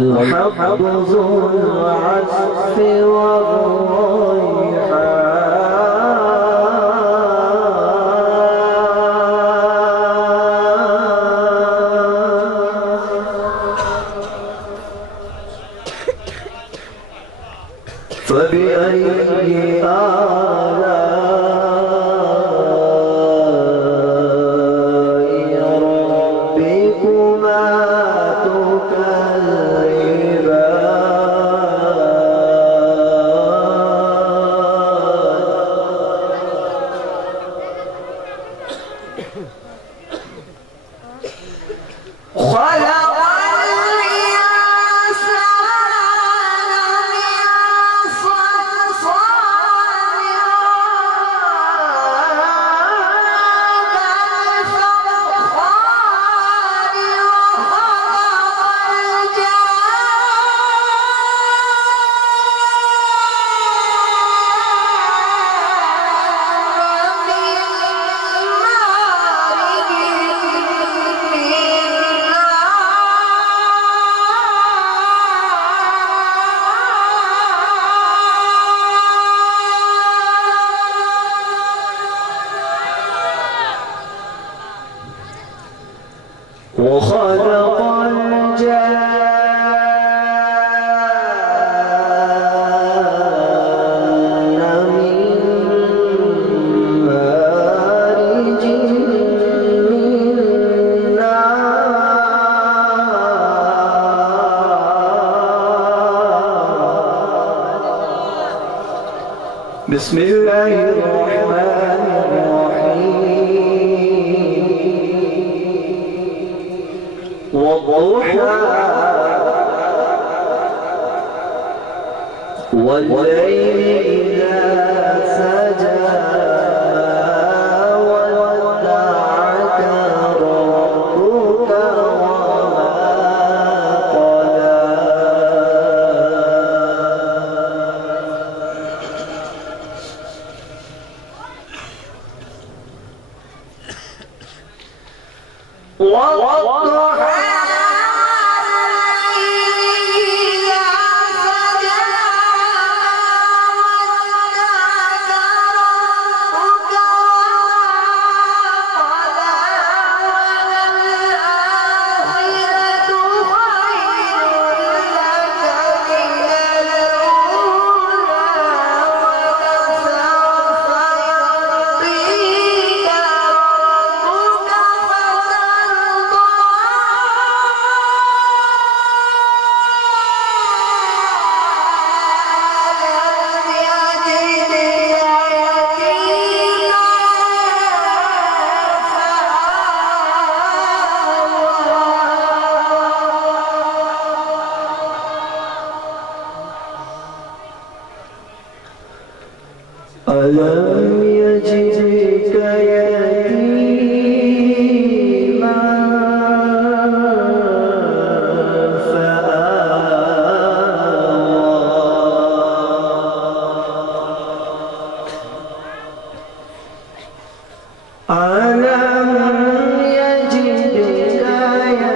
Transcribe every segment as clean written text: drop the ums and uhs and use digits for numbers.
والحب ذو العزف والريحان فبأي آلاء ربكما وخلق الجان من مارج من نار بسم الله الرحمن والضحى والليل إذا سجى ودعك ربك وما قلى والضحى ألم يجدك يتيما فآوى ألم يجدك يتيما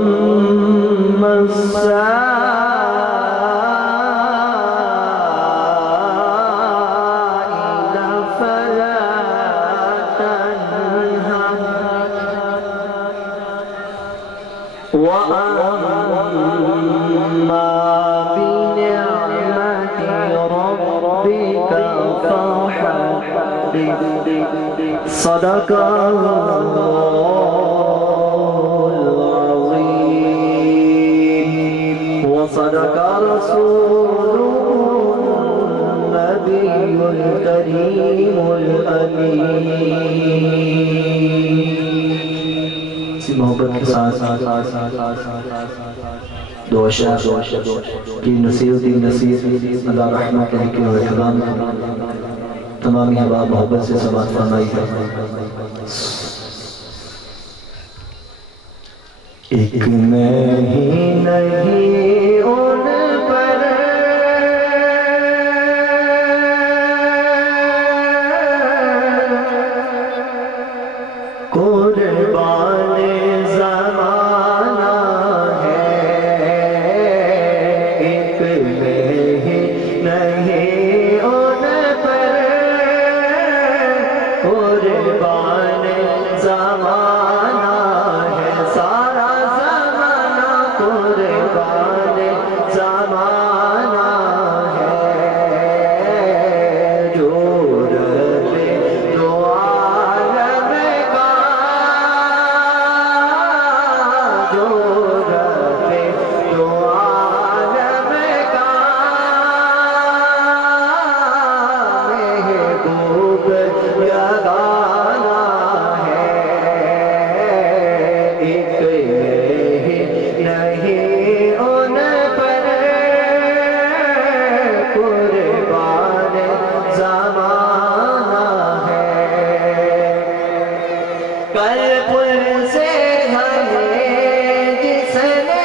وأما السائل فلا وأما بنعمة ربك فحدث صدق الله العظيم وصدق رسوله النبي الكريم الأمين. محبت کے ساتھ دو اشعار تین نصیب اللہ رحمہ کے لکھے ہوئے کلام تمام احباب محبت سے سماعت فرمائی. ایک میں ہی نہیں ان پر قربان زمانہ ہے. ایک میں ہی نہیں ان پر قربان زمانہ ہے. سارا زمانہ قربان زمانہ ہے. جو رب دو عالم کا جو رب دو عالم کا محبوب یگانہ ہے. ایک نہیں ان پر قربان زمانہ ہے. کل پل سے ہمیں جس نے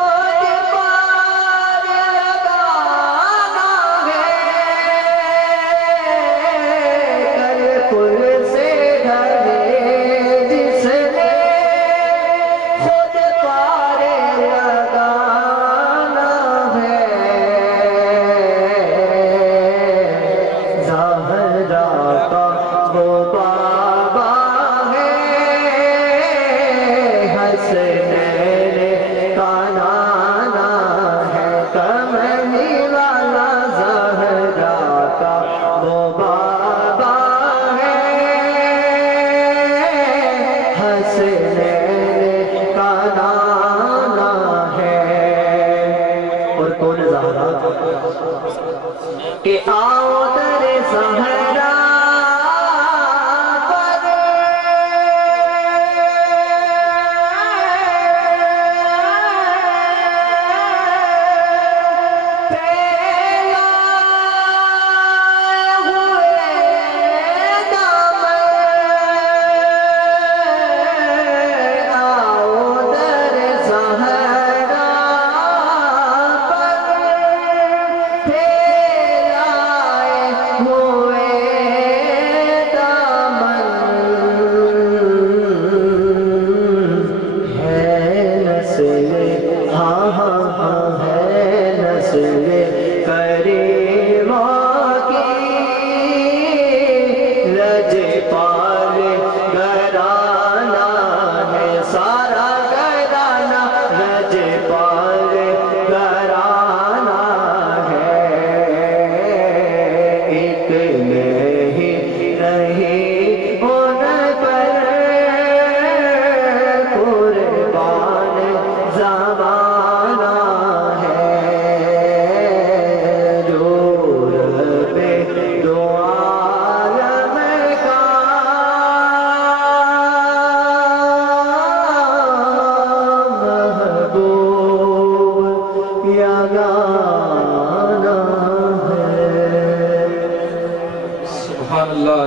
خود پار لگانا ہے. کل پل سے ہمیں جس نے خود پار لگانا ہے. زہرا کا وہ بابا ہے. حسنین کا نانا ہے. کملی والا زہرا کا وہ بابا ہے. حسنین کا نانا ہے. اور کون زہرا کہ آؤ در زہرا پر پھیلائے ہوئے دامن. آؤ در زہرا پر پھیلائے ہوئے دامن. ہے نسل ہاں ہاں ہاں ہے نسل کریمہ کی لجپال گھرانہ ہے. سارا گھرانہ لجپال گھرانہ ہے. ایک نہیں ان پر قربان زمانہ ہے. جو رب دو عالم کا محبوب یگانہ ہے. سبحان اللہ.